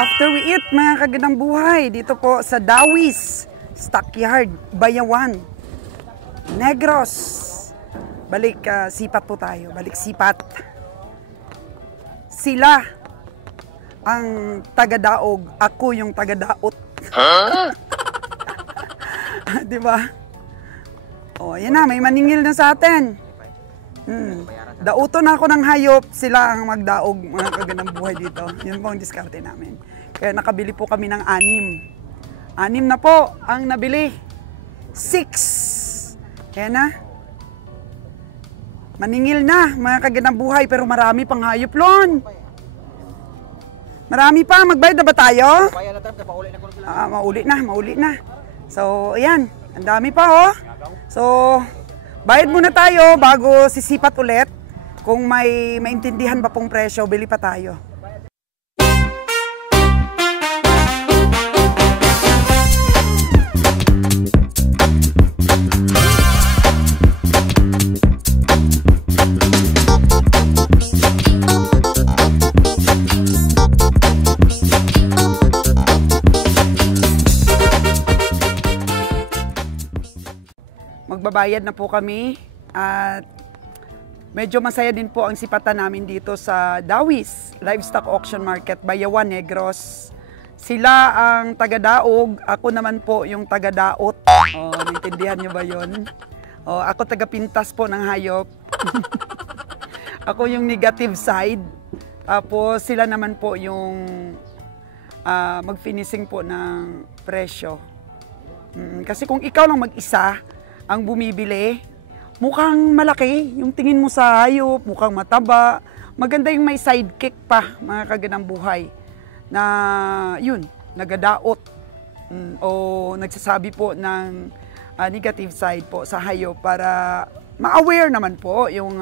After we eat, mga kagandang buhay, dito po sa Dawis Stockyard, Bayawan, Negros. Balik sipat po tayo, balik sipat. Sila ang taga-daog, ako yung taga-daot. Huh? Diba? O, yan na, may maningil na sa atin. Dauto na ako ng hayop, sila ang magdaog, mga kagandang buhay dito. Yun po ang diskarte namin. Kaya nakabili po kami ng 6. 6 na po ang nabili. 6. Kaya na. Maningil na, mga kagandang buhay, pero marami pang hayop lon. Marami pa, magbayad na ba tayo? Mauli na. So, ayan, ang dami pa oh. So, bayad muna tayo bago sisipat ulit. Kung may maintindihan ba pong presyo, bili pa tayo. Magbabayad na po kami at medyo masaya din po ang sipatan namin dito sa Dawis Livestock Auction Market, Bayawan, Negros. Sila ang taga-daog, ako naman po yung taga-daot. Oh, naintindihan nyo ba yun? Oh, ako taga-pintas po ng hayop. Ako yung negative side. Tapos sila naman po yung mag-finishing po ng presyo. Kasi kung ikaw lang mag-isa ang bumibili, mukhang malaki yung tingin mo sa hayop, mukhang mataba. Maganda yung may sidekick pa, mga kagandang buhay, na yun, nagadaot o nagsasabi po ng negative side po sa hayop para ma-aware naman po yung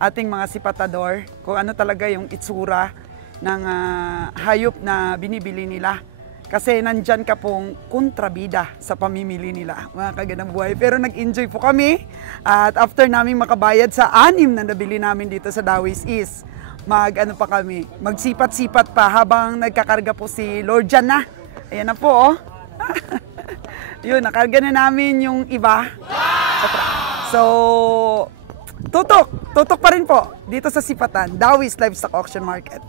ating mga sipatador kung ano talaga yung itsura ng hayop na binibili nila. Kasi nandyan ka pong kontrabida sa pamimili nila, mga kagandang buhay. Pero nag-enjoy po kami at after namin makabayad sa 6 na nabili namin dito sa Dawis is magsipat-sipat pa habang nagkakarga po si Lord Jan na. Ayan na po oh. Yun, nakarga na namin yung iba. So, tutok pa rin po dito sa sipatan, Dawis Livestock Auction Market.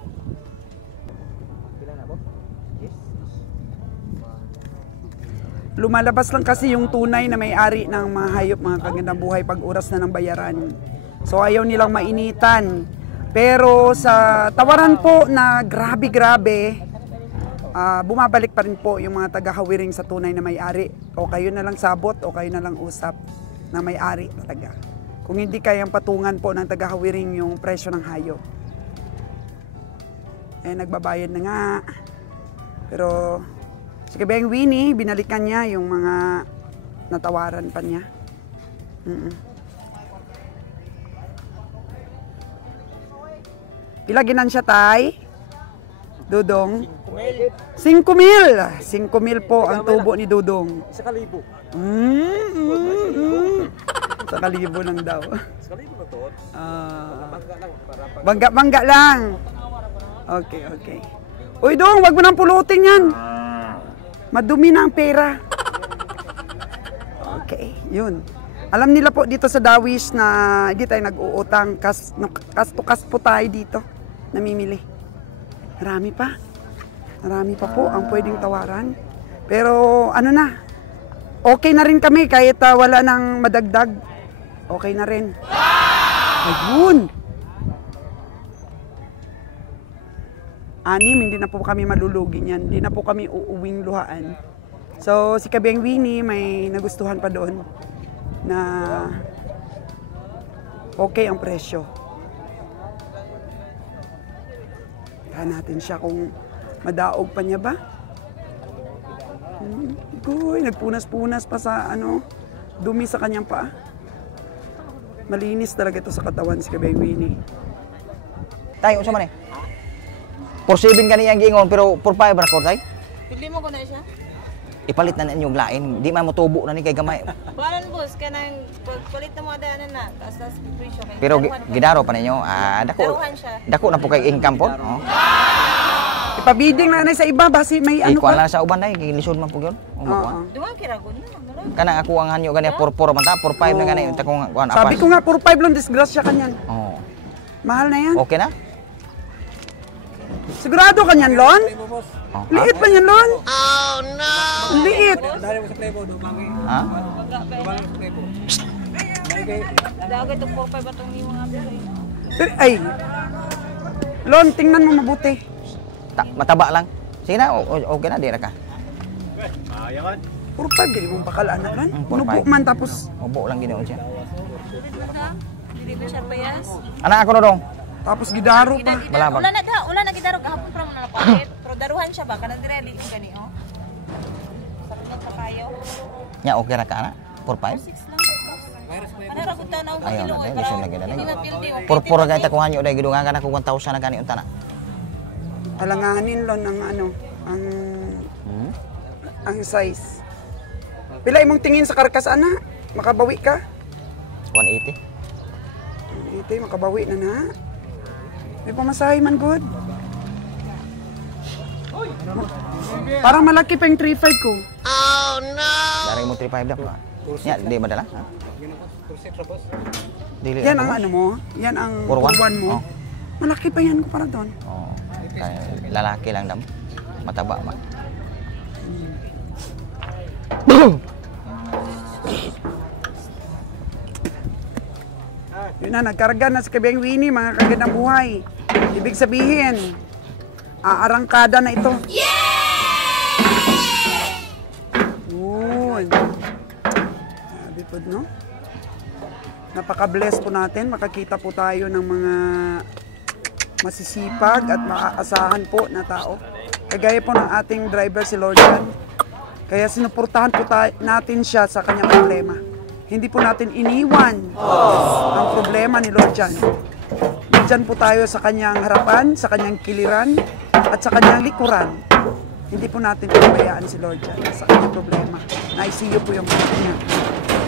Lumalabas lang kasi yung tunay na may-ari ng mga hayop, mga kagandang buhay, pag oras na ng bayaran. So ayaw nilang mainitan. Pero sa tawaran po na grabe-grabe, bumabalik pa rin po yung mga taga-hawiring sa tunay na may-ari. O kayo na lang sabot o kayo na lang usap na may-ari talaga. Kung hindi kayang patungan po ng taga-hawiring yung presyo ng hayop. Eh nagbabayad na nga. Pero si Kabeng Winnie, binalikan niya yung mga natawaran pa niya. Pila ginansya tay? Dudong? 5,000. 5,000 po ang tubo ni Dudong. 1,000. 1,000 lang daw. 1,000 na to? Bangga lang. Okay. Uy Dong, wag mo nang pulutin yan. Madumi na ang pera. Okay, yun. Alam nila po dito sa Dawis na hindi tayo nag-uutang. Kas to kas po tayo dito. Namimili. Marami pa po ang pwedeng tawaran. Pero ano na, okay na rin kami kahit wala nang madagdag. Okay na rin. Ayun! 6, hindi na po kami malulugi niyan. Hindi na po kami uuwing luhaan. So, si Kabeng Winnie may nagustuhan pa doon na okay ang presyo. Tahan natin siya kung madaog pa niya ba. Uy, nagpunas-punas pa sa dumi sa kanyang paa. Malinis talaga ito sa katawan si Kabeng Winnie. Tay, unsa man eh? 4-7 kaniyang giingon pero 4-5 ra ko tay. Pili mo ko na siya. Ipalit na ninyong lain, di man mo tubo na ni kay gamay. Balan boss kanang pagpalit na mo ada na taas presyo kay. Pero gidaro pa ninyo, dako. Daruhan siya. Dako na po kay income po. Oh. Ipabiding na sa iba, basi may ano Ikuan ka. lang sa uban ay gilisod man po gyud. Oo. Duwa kiragon na. Wala. Kanang ako ang hanyo gani 44 man ta, 45 na gani unta kong kuan Sabi ko nga, 4-5 lang, disgrasya kanyan. Oh. Mahal na yan. Okay na? Sigurado kanyan, Lon? Oh. Liit pa yan, Lon? Oh, no! Liit. Ha? Dagay itong 4-5 atong iwang abay. Ay. Lon, tingnan mo mabuti. Mataba lang. Sige na, okay na, di na ka. 4-5, di mo bakalaan na, Lon. 4-5. Nupo man, tapos Ubo lang ginoon siya. Dili ba siya payas? Anak ako na dong. tapos gidaro pa. Balabag. Ula na gidaro gahapon para mo nalapalit. Pero daruhan siya ba kanang dire dili gani oh. Sarap na pa kayo. Nya okay ra ka ana? 4-5? 6 lang. Ana ra gud tanaw Ayaw kilo. na, lisod na gina Hindi lang. mapildi. Purpura gani ta kuhan yo dai gidungan ka na ko 1,000 na gani unta na. Alanganin, Lon, ang ano, ang size. Pila imong tingin sa karkas, ana? Makabawi ka? 180. Ito, makabawi na na. May pamasahe man, good. Parang malaki pa yung 3.5 ko. Dari mo 3.5 na pa. Nya di madala. Ha? Dili. Yan ang ano mo, yan ang 4-1? purwan mo. Oh. Malaki pa yan ko para doon. Oh. Kaya lalaki lang dam. Mataba man. Yun na, nagkarga na sa kabiyang Winnie, mga kagandang buhay. Ibig sabihin, aarangkada na ito. Yun. Sabi po, no? Napaka-bless po natin. Makakita po tayo ng mga masisipag at maaasahan po na tao. Kagaya po ng ating driver si Lord Jan. Kaya sinuportahan po natin siya sa kanyang problema. Hindi po natin iniwan ang problema ni Lord Jan. Diyan po tayo sa kanyang harapan, sa kanyang kiliran, at sa kanyang likuran. Hindi po natin pinabayaan si Lord Jan sa kanyang problema. Na-ICU po yung mga niya.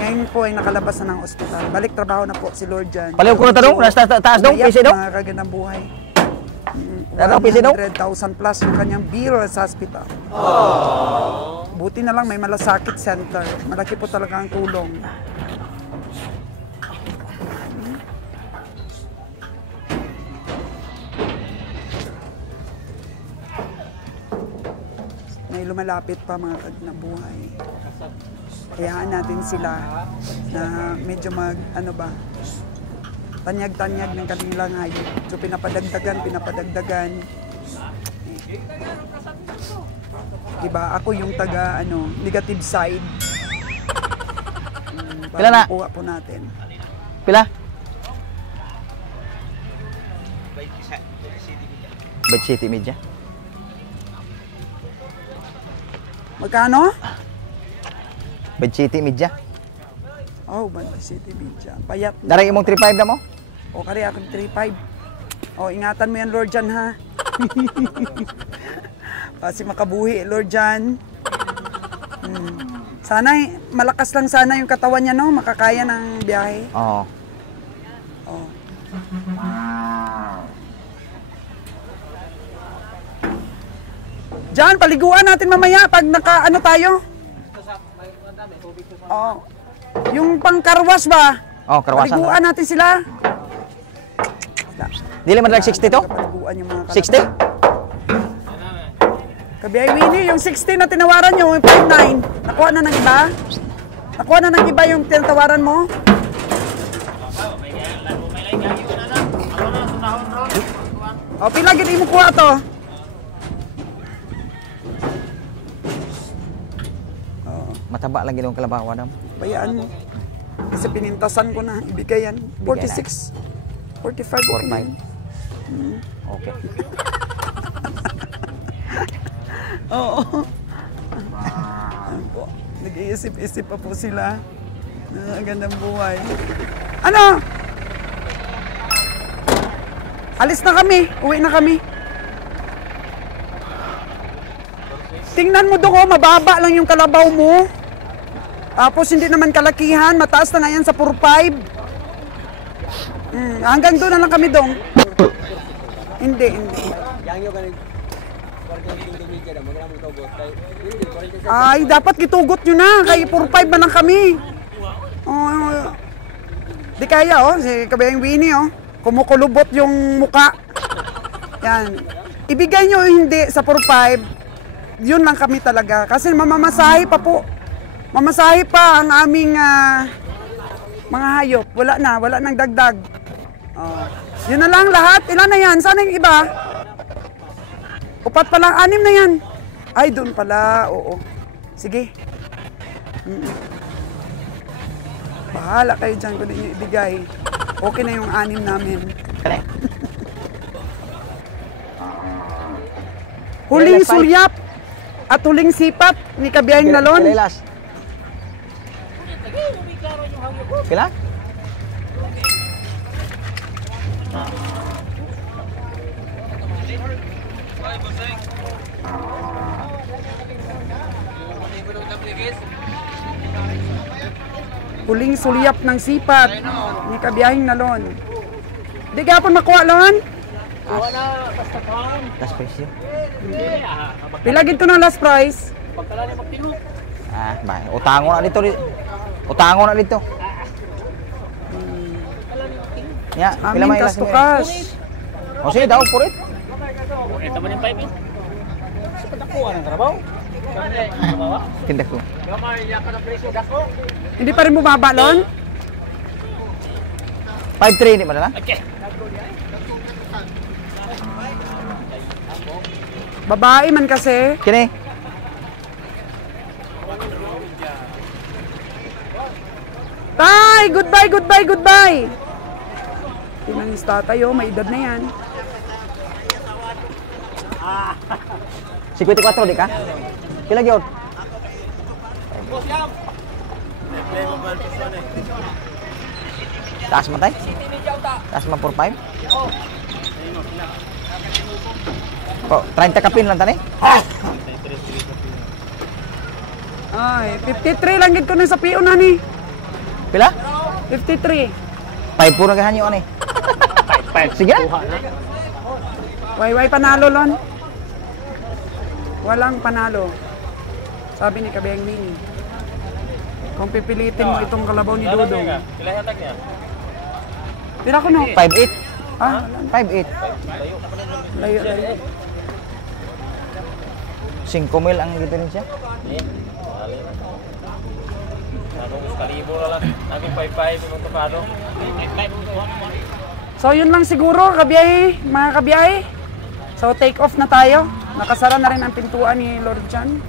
Ngayon po ay nakalabas na ng ospital. Balik trabaho na po si Lord Jan. Paliw ko na tanong, nasa taas dong, Umayak, PC dong. mga kagandang buhay. Ano, PC dong? 100,000 plus yung kanyang bill sa hospital. Buti na lang may malasakit center. Malaki po talaga ang tulong. May lumalapit pa mga kagandang buhay. Hayaan natin sila na medyo tanyag-tanyag ng kanilang hayop. So pinapadagdagan. Diba? Ako yung negative side. Pila na? Kuha po natin. Pila? Bed City Media. Magkano? Bed City Media. Oh, Banda City Media. Payat. Dari imong 3.5 na mo? O kari akong 3.5. O, ingatan mo yan, Lord Jan, ha? Kasi makabuhi, Lord Jan. Sana, malakas lang sana yung katawan niya, no? Makakaya ng biyahe. Oo. Oh. Jan, paliguan natin mamaya pag naka-ano tayo. Oh. Yung pang-karwas ba? Oh, karwasan. Paliguan natin sila. Dili man dag 60 to? Paliguan yung mga 60? Kabiyay Winnie, yung 60 na tinawaran nyo, yung 5.9, nakuha na ng iba? Nakuha na ng iba yung tinatawaran mo? O, pila gini mo kuha to? Mataba lang ginong kalabaw dam. Bayaan mo. Kasi pinintasan ko na, ibigay yan. 46. 45. Okay. 45. Okay. Oo. Ano po, nag-iisip-isip pa po sila. Ang gandang buhay. Ano? Alis na kami. Uwi na kami. Tingnan mo doon, mababa lang yung kalabaw mo. Tapos hindi naman kalakihan. Mataas na nga yan sa 4.5. Hanggang doon na lang kami doon. Hindi. Ay, dapat gitugot nyo na. Kay 4-5 man lang kami. Oh, di kaya, oh. Si Kabayang Winnie, oh. Kumukulubot yung muka. Yan. Ibigay nyo hindi sa 4-5. Yun lang kami talaga. Kasi mamamasahe pa po. Mamasahe pa ang aming mga hayop. Wala nang dagdag. Oh. Yun na lang lahat. Ilan na yan? Sana yung iba? 4 pa lang, 6 na yan. Ay, doon pala. Oo. Sige. Bahala kayo dyan kung ninyo ibigay. Okay na yung 6 namin. Huling sulyap at huling sipat ni Kabiyahing Nalon. Pila? Huling sulyap ng sipat ni Kabiyahing Nalon. Di gapon makuha lon? Last price yun. Pilagin to ng last price. Ba, utango na dito. Utango na dito. Ya, pila Amin may kas to cash. O sige, daw, purit. Ito man yung 5 eh. Sa patakuha ng trabaho. Tindak ko. Hindi pa rin bumaba lon? 5-3, di ba na? Okay. Babae man kasi. Kini. Tay! Goodbye, goodbye, goodbye! Tinangis tatay, oh. May edad na yan. 54 di ka? Pila gyud? Taas mo tay? Taas mo 4-5? Oh, 30 kapin lang tani? Ay, 53 lang gid ko na sa piyo na ni. Pila? 53. 5 puro gahanyo ani. 5. Sige. Way panalo lon. Walang panalo. Sabi ni Kabiyang Winnie. Kung pipilitin mo itong kalabaw ni Dudong. Pila hatag niya? Tira ko no. 5-8. Ah, 5-8. layo, layo. 5 mil ang diferensya. Kalibo na lang. Namin 5-5 yung tokado. So yun lang siguro, kabiyahe, mga kabiyahe. So take off na tayo. Nakasara na rin ang pintuan ni Lord John.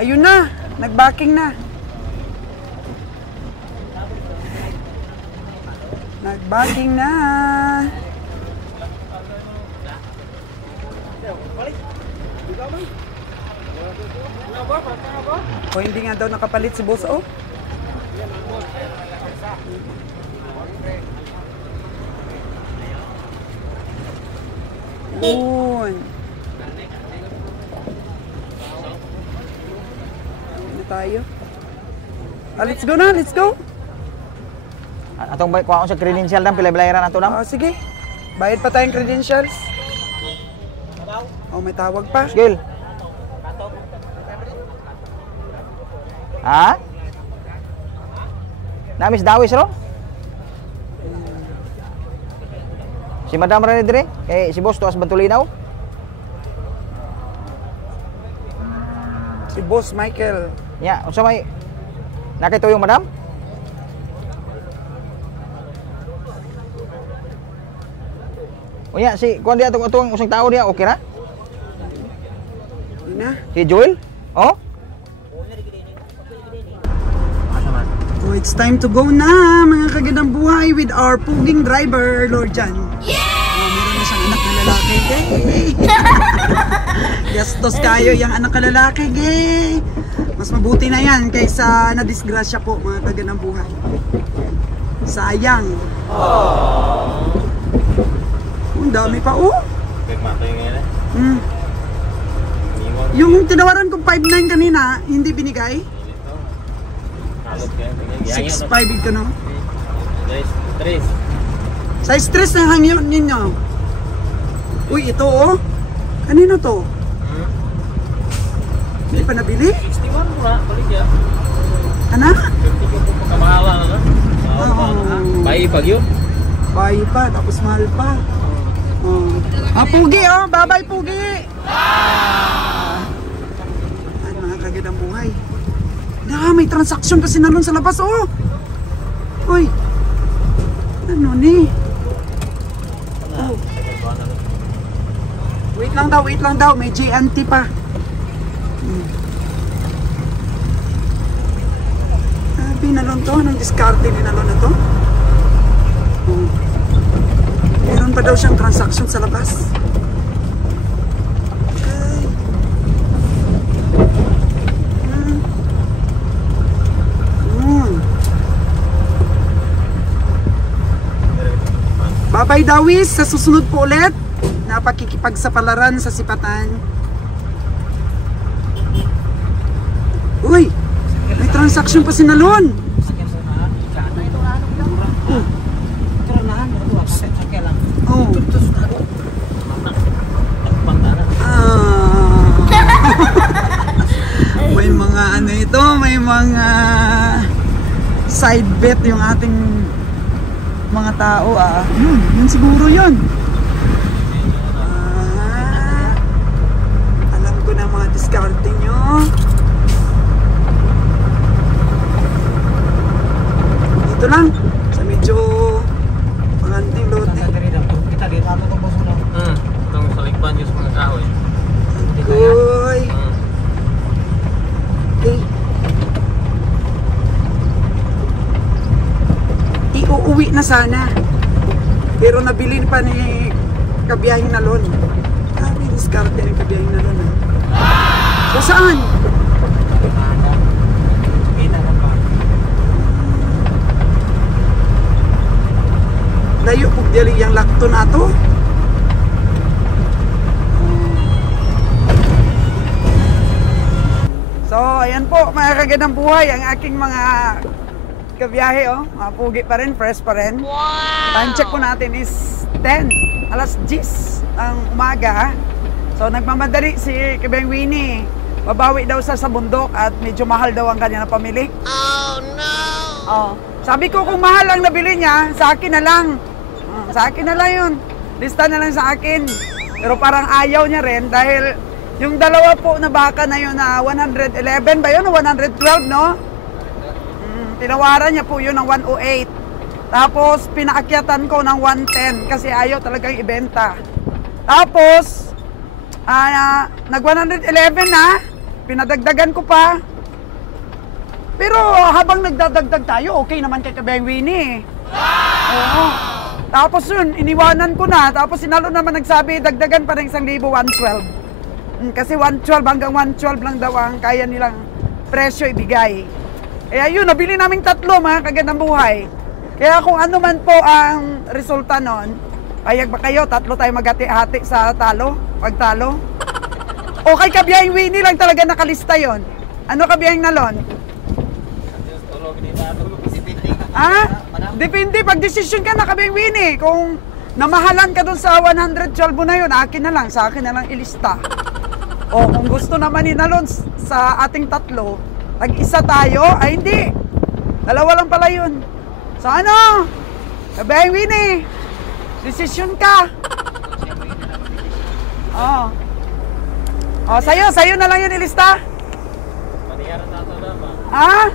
Ayun na, nagbacking na. Nagbacking na. O hindi nga daw nakapalit si Boss O. Yun. Ano tayo? Let's go na, let's go. Atong bay kuha ko sa credential dam pila-bilayaran ato dam. Sige. Bayad pa tayong credentials. Oh, may tawag pa. Skill. Ha? Namis dawis ro? Si Madam Rene dire kay si Boss tuas Bantulinaw. Si Boss Michael. Nya, unsa may nakituyo Madam? Unya si kuan dia atong usang tao dia okay ra? Yun na. Si Joel? Oh? So it's time to go na, mga kagandang buhay with our puging driver, Lord John. Yeah! Oh, meron na siyang anak na lalaki, gay. Gastos kayo yung anak na lalaki, gay. Mas mabuti na yan kaysa na-disgrasya po, mga kagandang buhay. Sayang. Ang dami pa, oh. Yung tinawaran kong 5.9 kanina, hindi binigay. 6.5 ito, no? 3. Sa stress na hangyon ninyo. Uy, ito oh. Kanino to? May pa nabili? 61 mura, balik ya. Ana? 50 po kamahalan na. Bayi pag yun. Bayi pa, tapos mahal pa. Oh. Ah, Pugi oh. Bye-bye, Pugi. Ay, mga kagandang buhay. May transaksyon kasi nalun sa labas oh. Uy. Ano ni? Oh. Wait lang daw. May JNT pa. Pinalon to, anong diskarte ni nalon na to? Meron pa daw siyang transaction sa labas. Okay. Bye-bye Dawis, sa susunod po ulit na pakikipagsapalaran sa sipatan. Uy! May transaction pa si Nalon. Oh. May mga ano ito, may mga side bet yung ating mga tao ah. Yun siguro yun. Alam ko na mga diskarte nyo. Ito lang, sa medyo panganting lote. Kita dito ato tong boss mo. Itong saligban yung mga kahoy. Uy. Okay. Iuuwi na sana. Pero nabili pa ni kabiyahing Nalon. May diskarte ng kabiyahing Nalon. O saan? Layo po dali yung lakto na to. So, ayan po mga kagandang buhay ang aking mga kabiyahe oh. Mga pugi pa rin, fresh pa rin. Time check po natin is 10, alas 10 ang umaga. So, nagmamadali si Kabeng Winnie. Babawi daw sa bundok at medyo mahal daw ang kanya na pamili. Oh no! Oh. Sabi ko kung mahal ang nabili niya, sa akin na lang. Sa akin na lang yun. Lista na lang sa akin. Pero parang ayaw niya rin dahil yung dalawa po na baka na yun na 111 ba yun o 112 no? Tinawaran niya po yun ng 108. Tapos pinaakyatan ko ng 110 kasi ayaw talagang ibenta. Tapos nag 111 na, pinadagdagan ko pa. Pero habang nagdadagdag tayo, okay naman kay Kabeng Winnie. Oo. Tapos yun, iniwanan ko na. Tapos sinalo naman nagsabi, dagdagan pa ng 1,000, 112. Kasi 112, hanggang 112 lang daw ang kaya nilang presyo ibigay. Kaya yun, nabili naming 3 mga kagandang buhay. Kaya kung ano man po ang resulta nun, payag ba kayo, 3 tayo maghati-hati sa talo, pagtalo? O kay Kabiyahing Winnie lang talaga nakalista yon. Ano Kabiyahing Nalon? Depende, pag desisyon ka na Kabiyahing Winnie. Kung namahalan ka dun sa 112 mo na yun, akin na lang, sa akin na lang ilista. O kung gusto naman ni Nalon sa ating 3, tag-isa tayo, ay hindi. 2 lang pala yun. So ano? Kabiyahing Winnie, desisyon ka. Sa'yo na lang yun ilista. Ha?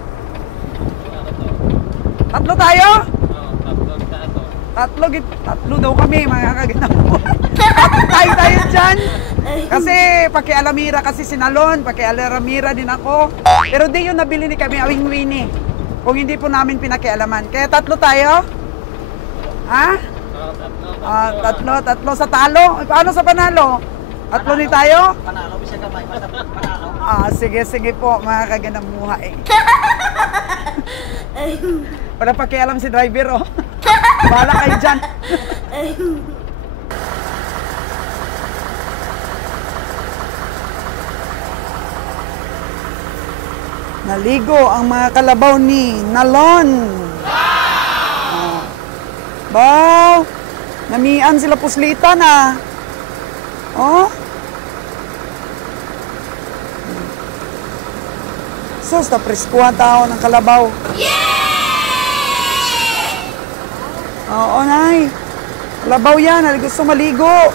3 tayo? 3 daw kami, mga kagandang buhay. Tayo dyan. Kasi pakialamira kasi si Nalon, pakialamira din ako. Pero di yun nabili ni kami Kabiyahing Winnie. Kung hindi po namin pinakialaman. Kaya 3 tayo? Ha? 3 sa talo. Paano sa panalo? 3 din tayo? Panalo, bisa gamay, panalo. Sige po, mga kagandang buhay. Para pakialam si driver, oh. Bahala kayo dyan. Naligo ang mga kalabaw ni Nalon. Wow! Namian sila puslitan ah. Oh. Sus, napreskuhan tao ng kalabaw. Oo, nay. Kalabaw yan, gusto maligo.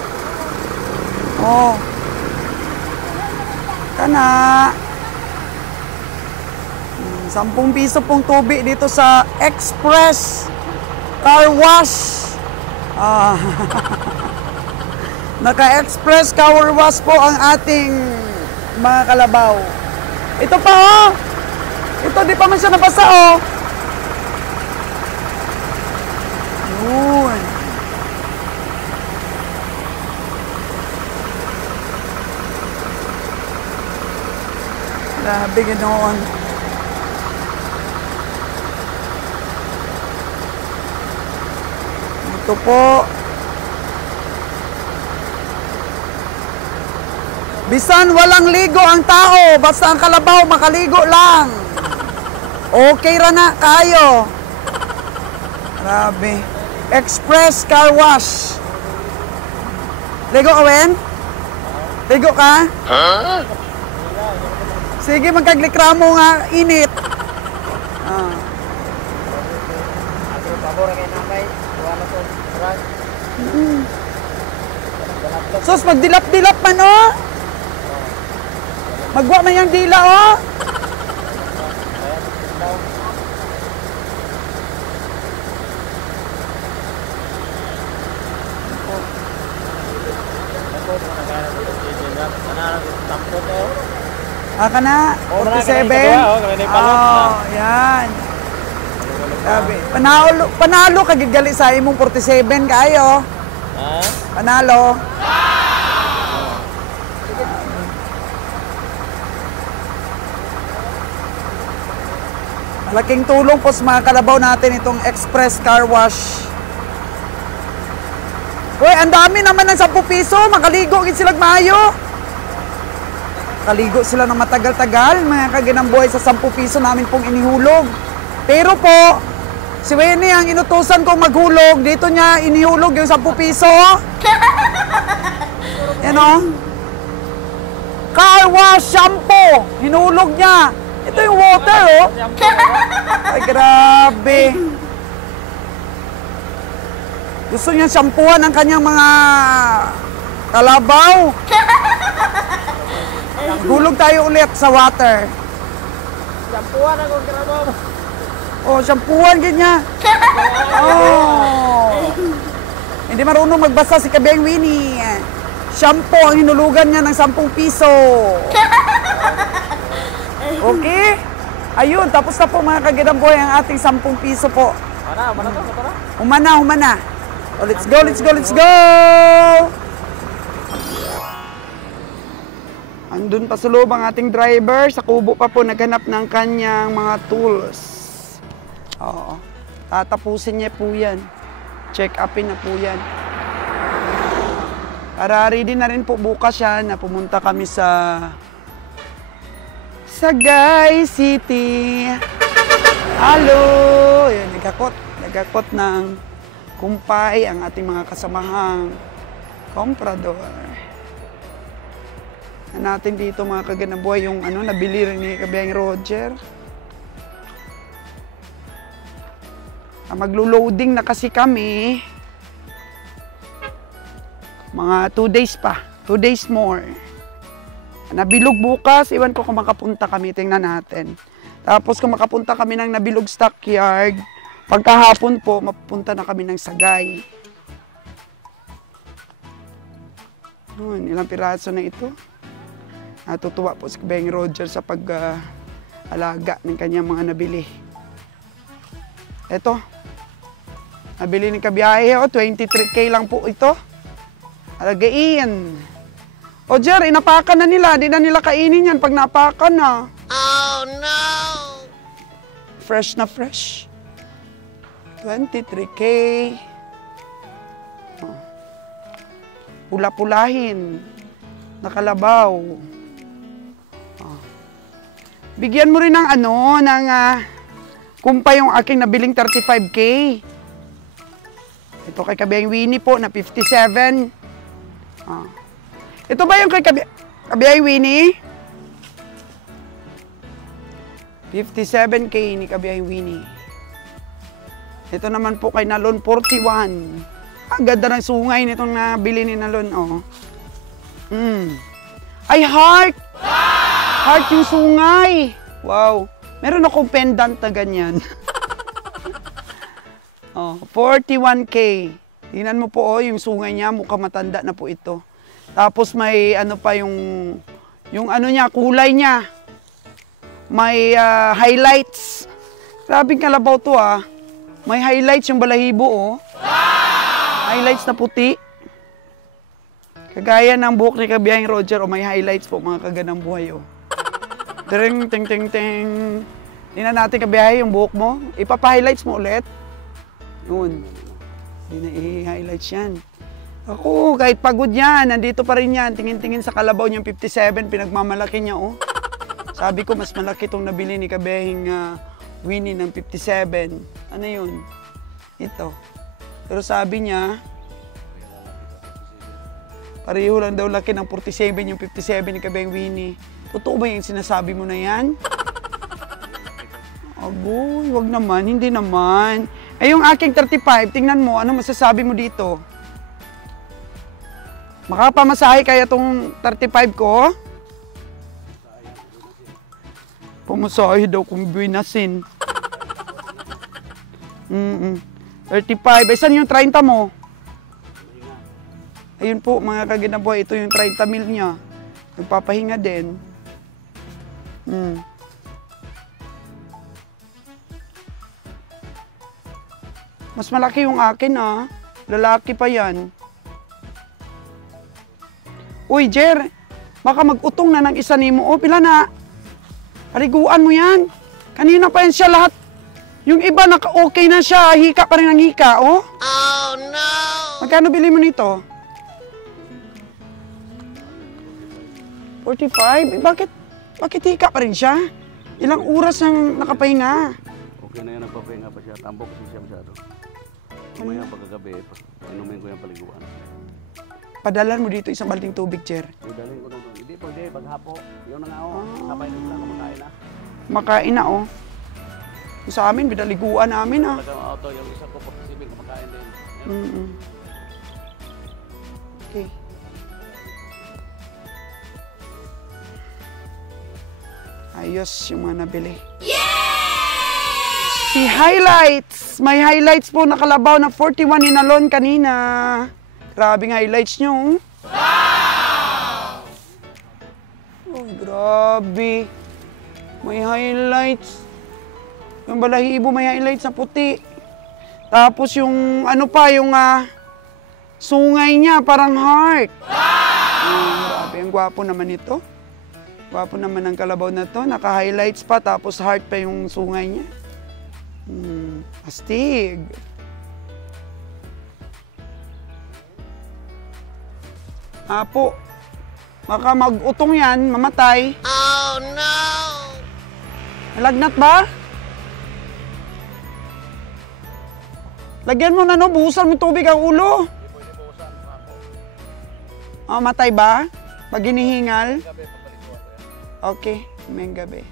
Oh. Kana. 10 piso pong tubig dito sa Express Car Wash. Ah. Naka-Express Car Wash po ang ating mga kalabaw. Ito pa oh. Ito di pa man siya nabasa oh. Yun. Grabe ganoon. Ito po. Bisan walang ligo ang tao, basta ang kalabaw makaligo lang. Okay ra na kayo. Grabe. Express Car Wash. Ligo ka, Wen? Ligo ka? Huh? Sige, magkaglikramo nga, init. Ah. Sus, magdilap-dilap man, oh. Magwa man yung dila, oh. Aka na, 47. Oh, yan. Sabi, panalo kagigali sa imong 47 kayo. Panalo. Malaking tulong po sa mga kalabaw natin itong Express Car Wash. Uy, ang dami naman ng 10 piso. Makaligo gid sila maayo. Kaligo sila ng matagal-tagal, mga kaginambuhay sa 10 piso namin pong inihulog. Pero po, si Winnie ang inutusan kong maghulog, dito niya inihulog yung 10 piso. Yan o. Car wash shampoo, hinulog niya. Ito yung water oh. Ay grabe. Gusto niya shampooan ang kanyang mga kalabaw. Gulog tayo ulit sa water. Shampooan ako kalabaw. Oh, shampooan ganyan. Oh. Hindi marunong magbasa si Kabeng Winnie. Shampoo ang hinulugan niya ng 10 piso. Okay? Ayun, tapos na po mga kaginamboy ang ating 10 piso po. Humana. Oh, let's go, let's go, let's go! Andun pa sa loob ang ating driver. Sa kubo pa po naghanap ng kanyang mga tools. Oo. Tatapusin niya po yan. Check upin na po yan. Para ready na rin po bukas yan na pumunta kami sa Sagay City. Hello! Ayan, nagkakot ng kumpay ang ating mga kasamahang komprador. Natin dito mga kaganamboy yung nabili rin ni Kabeng Roger. Maglo-loading na kasi kami. Mga 2 days pa. 2 days more. Nabilog bukas. Iwan ko kung makapunta kami. Tingnan natin. Tapos kung makapunta kami ng Nabilog Stockyard, pagkahapon po, mapupunta na kami ng Sagay. Ilang piraso na ito. Natutuwa po si Kabeng Roger sa pag-alaga ng kanyang mga nabili. Ito. Nabili ni Kabiyahe. 23K lang po ito. Alagain. O Jer, inapakan na nila. Di na nila kainin yan pag napakan na. Oh no! Fresh na fresh. 23K. Oh. Pula-pulahin. Nakalabaw. Oh. Bigyan mo rin ng kumpay yung aking nabiling 35K. Ito kay Kabiyahing Winnie po na 57. Ah. Ito ba yung kay Kabiyahing Winnie? 57K ni Kabiyahing Winnie. Ito naman po kay Nalon 41. Ang ganda ng sungay nitong nabili ni Nalon. Oh. Ay, heart! Heart yung sungay. Wow. Meron akong pendant na ganyan. Oh, 41K. Tingnan mo po, oh, yung sungay niya, mukhang matanda na po ito. Tapos may ano pa yung ano niya, kulay niya. May highlights. Grabing kalabaw to ah. May highlights yung balahibo oh. Highlights na puti. Kagaya ng buhok ni Kabiyahing Roger oh, may highlights po mga kaganang buhay oh. Tring, ting, ting, ting. Tingnan natin Kabiyahe yung buhok mo. Ipapa-highlights mo ulit. Yun. Hindi na i-highlights yan. Ako, kahit pagod yan, nandito pa rin yan. Tingin-tingin sa kalabaw niyang 57, pinagmamalaki niya oh. Sabi ko, mas malaki itong nabili ni Kabiyahing Winnie ng 57. Ano yun? Ito. Pero sabi niya, pareho lang daw laki ng 47 yung 57 ni Kabiyahing Winnie. Totoo ba yung sinasabi mo na yan? Agoy, wag naman, hindi naman. Eh yung aking 35, tingnan mo, ano masasabi mo dito? Makapamasahe kaya tong 35 ko? Pumasahe daw kung binasin. 35. Eh, saan yung 30 mo? Ayun po, mga kaginaboy, ito yung 30 mil niya. Nagpapahinga din. Mas malaki yung akin ah. Lalaki pa yan. Uy, Jer, baka mag-utong na ng isa ni mo. O, pila na? Paliguan mo yan. Kanina pa yan siya lahat. Yung iba naka-okay na siya. Hika pa rin ang hika, oh. Oh, no! Magkano bili mo nito? 45? Eh, bakit hika pa rin siya? Ilang oras nang nakapahinga? Okay na yan, nagpapahinga pa siya. Tambok kasi siya masyado. Mamaya pagkagabi, inumin ko yung paliguan. Padalan mo dito isang balting tubig, Jer. Idalhin ko doon. Hindi, pwede, paghapo. Yun na nga, oh. Sabay na sila kumakain na. Makain na, oh. Yung sa amin, binaliguan namin, ah. Talagang auto, yung isa ko, pagkasibig, kumakain din. Okay. Ayos yung mga nabili. Si highlights! May highlights po nakalabaw na 41 ni Nalon kanina. Grabing highlights nyo. Wow! Oh, grabe. May highlights. Yung balahibo may highlights na puti. Tapos yung ano pa, yung sungay niya parang heart. Wow! Grabe, ang gwapo naman ito. Gwapo naman ang kalabaw na to. Naka-highlights pa, tapos heart pa yung sungay niya. Astig. Apo, baka mag-utong yan, mamatay. Oh, no! Nalagnat ba? Lagyan mo na, no? Buhusan mo tubig ang ulo. Oh, matay ba? Pag hinihingal? Okay, may gabi.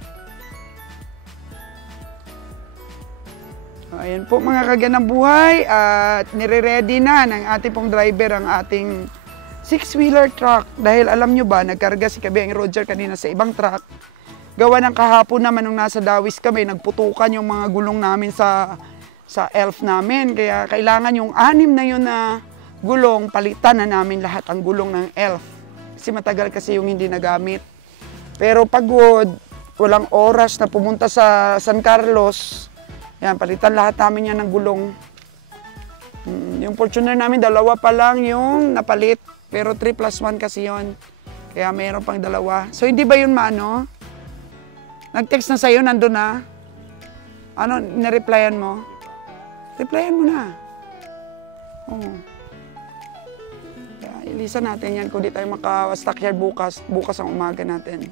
Ayan po mga kaganang buhay at nire-ready na ng ating pong driver ang ating 6-wheeler truck. Dahil alam nyo ba, nagkarga si Kabiyahing Roger kanina sa ibang truck. Gawa ng kahapon naman nung nasa Dawis kami, nagputukan yung mga gulong namin sa elf namin. Kaya kailangan yung 6 na yun na gulong, palitan na namin lahat ang gulong ng elf. Kasi matagal kasi yung hindi nagamit. Pero pagod, walang oras na pumunta sa San Carlos. Yan, palitan lahat namin yan ng gulong. Yung Fortuner namin, 2 pa lang yung napalit. Pero 3+1 kasi yon. Kaya mayroon pang 2. So, hindi ba yun maano? Nag-text na sa'yo, nandun na? Ano, nireplyan mo? Replyan mo na. Oo. Kaya, ilisan natin yan kung di tayo maka-stock yard bukas. Bukas ang umaga natin.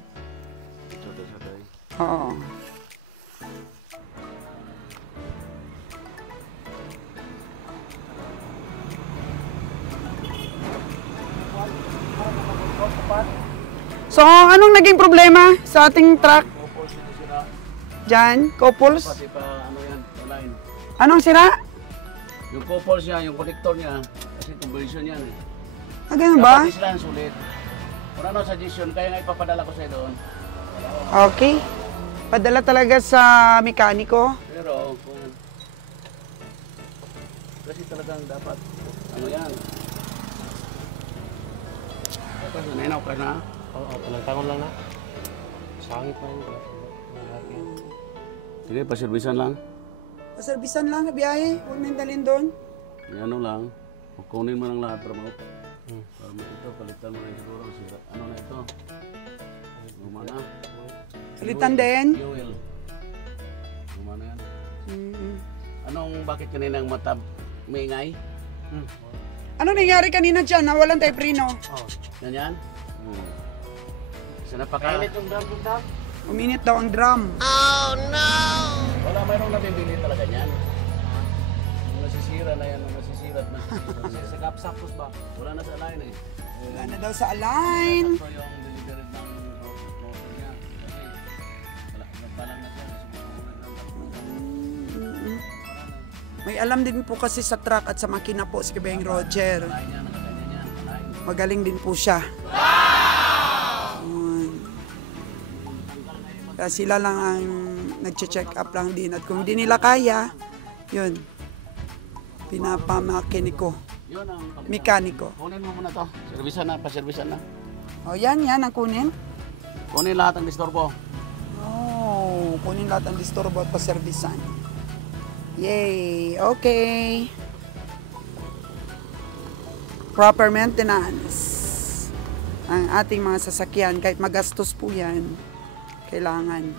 Oo. So, anong naging problema sa ating truck? Couples ito sira. Diyan, couples. Pati pa ano yan, line. Anong sira? Yung couples niya, yung connector niya, kasi conversion yan eh. Ah, ganun ba? Dapat islan sulit. Kung ano suggestion, kaya nga ipapadala ko sa'yo doon. Okay. Padala talaga sa mekaniko. Pero kung... Kasi talagang dapat, ano yan. Dapat nanainaw ka na. Oo, panagtangon lang na. Sangit pa rin. Sige, paservisan lang. Paservisan lang, biyahe. Huwag nang dalhin doon. Ano lang. Kukunin mo ng lahat para mo. Para mo ito, palitan mo rin siguro. Sira. Ano na ito? Luma na. Palitan din. Fuel. Luma na yan. Mm-mm. Anong bakit kanina ang mata maingay? Ano nangyari kanina dyan? Nawalan tayo preno. Ganyan? Sa napaka... yung dam. Uminit daw ang drum. Wala mayroong nabibili talaga niyan. Nasisira na yan, nasisira at nasisira. Sa kapsapos ba? Wala na sa line eh. Wala na daw sa align. So yung delivery ng motor niya. Kasi wala, nagbalang na siya. May alam din po kasi sa truck at sa makina po si Kabeng Roger. Line niya, nakaganyan yan. Line. Magaling din po siya. Kaya sila lang ang nag-check up lang din. At kung hindi nila kaya, yun, pinapamakiniko, Yun ang palitan. mekaniko. Kunin mo muna to. Servisan na, paservisan na. O yan ang kunin. Kunin lahat ng disturbo. Oh, kunin lahat ang disturbo at paservisan. Yay! Okay. Proper maintenance ang ating mga sasakyan. Kahit magastos po yan, kailangan.